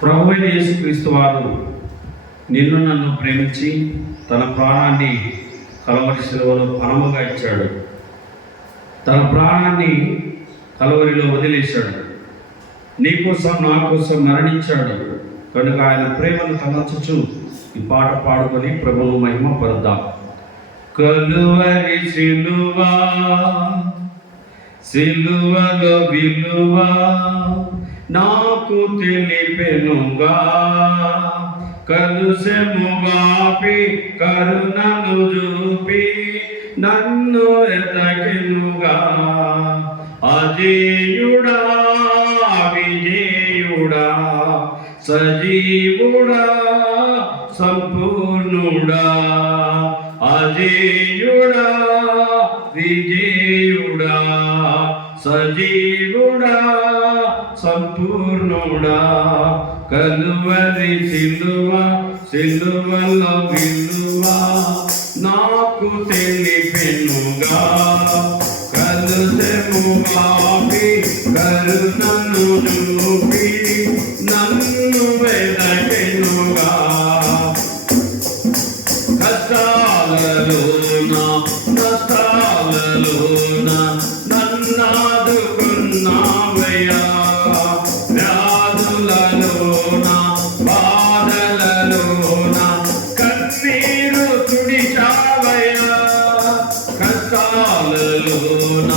ప్రభువైన యేసుక్రీస్తు వారు నిన్ను నన్ను ప్రేమించి తన ప్రాణాన్ని కలవరి శిలువలో పణముగా ఇచ్చాడు. తన ప్రాణాన్ని కలవరిలో వదిలేశాడు. నీ కోసం నా కోసం మరణించాడు. కనుక ఆయన ప్రేమను తలచుచు ఈ పాట పాడుకొని ప్రభువు మహిమ పరుద్దాం. కలువరి సిలువా, సిలువలో విలువ నాకు తెలిపెనుగా, కలుషముగాపి కరుణను చూపి నన్ను ఎతకెనుగా. అజేయుడా విజేయుడా సజీవుడా సంపూర్ణుడా, అజేయుడా విజేయుడా సజీవుడా సంపూర్ణుడా. కలువరి సిలువ, సిలువలో విలువ నాకు తెలిపెనుగా, కలుషముగాపి కరుణను చూపి నన్ను వెదకెనుగా. కష్టాలలోన నష్టాలలోన నన్నాదుకున్నావయ్యా, వ్యాధులలోన బాధలలోన కన్నీరు తుడిచావయ్యా. కష్టాలలోన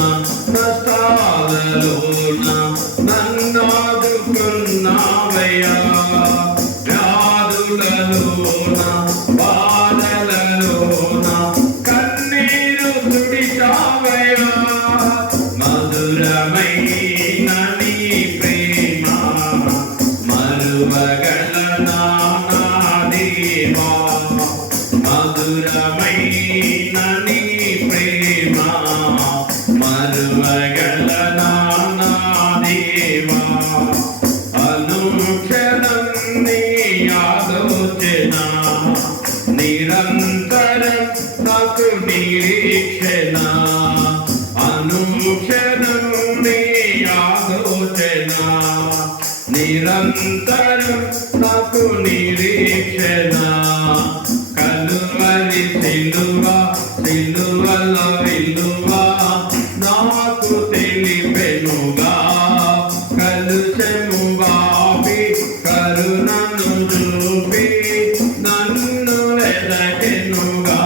నష్టాలలోన నన్నాదుకున్నావయ్యా, వ్యాధులలోన బాధలలోన కన్నీరు తుడిచావయ్యా. మధురమైన నీ ప్రేమ మరువగలనా నా దేవా, మధురమైన నీ ప్రేమ మరువగలనా నా దేవా. అనుక్షణం నీ ఆలోచన నిరంతరం నాకు నిరీక్షణ, అనుక్షణం నీ ఆలోచన నిరంతరం నాకు నిరీక్షణ. కలువరి సిలువ, సిలువలో విలువ నాకు తెలిపెనుగా, కలుషముగాపి కరుణను చూపి నన్ను వెదకెనుగా.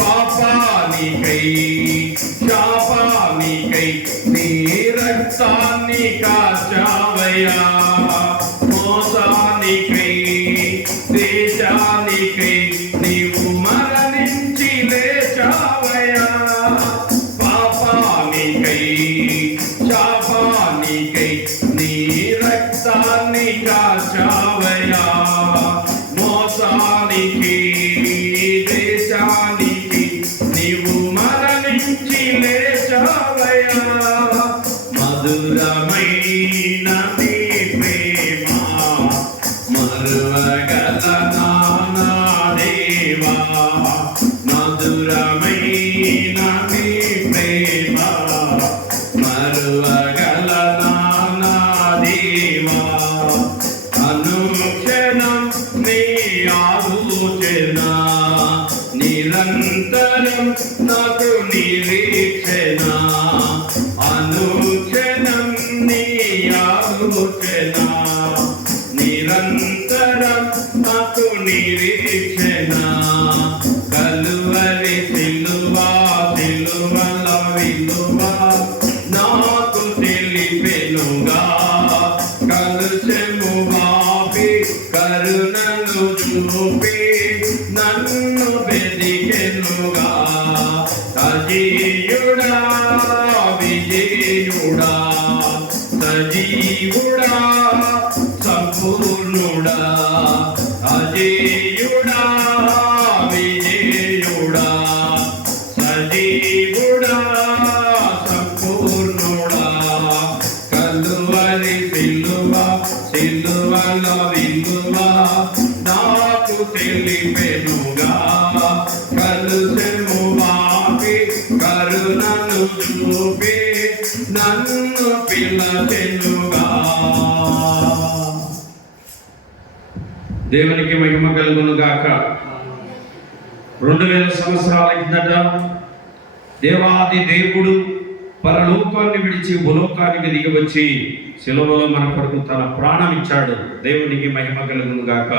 పాపానికై శాపానికై నీ రక్తాన్ని కాచావయ్యా, మోసానికై దేశానికై నీవు మరణించి లేచావయ్యా. పాపానికై శాపానికై నీ రక్తాన్ని కాచావయ్యా, మోసానికి దేశానికి నీవు మరణించి లేచావయ్యా. మధురమైన నీ ప్రేమ మరువగలనా నా దేవా, మధురమైన నీ ప్రేమ మరువగలనా నా దేవా. అనుక్షణం నీ ఆలోచన నిరంతరం నాకు నిరీక్షణ, అనుక్షణం నీ ఆలోచన నిరంతరం నాకు నిరీక్షణ. కలువరి సిలువ, సిలువల విలువ నాకు తెలిపెనుగా, కలుషముగాపి కరుణను చూపి నన్ను వెదికెనుగా. అజేయుడా విజేయుడా సజీవుడా సంపూర్ణుడా, అజేయుడా విజేయుడా సజీవుడా సంపూర్ణుడా. కలువరి సిలువ, సిలువలో విలువ నాకు తెలిపెనుగా, కలుషముగాపి కరుణను చూపి నన్ను పిలచెనుగా. దేవునికి మహిమ కలుగును గాక. 2000 సంవత్సరాల కిందట దేవాది దేవుడు పరలోకాన్ని విడిచి భూలోకానికి దిగి వచ్చి శిలువలో మన కొరకు తన ప్రాణం ఇచ్చాడు. దేవునికి మహిమ కలుగును గాక.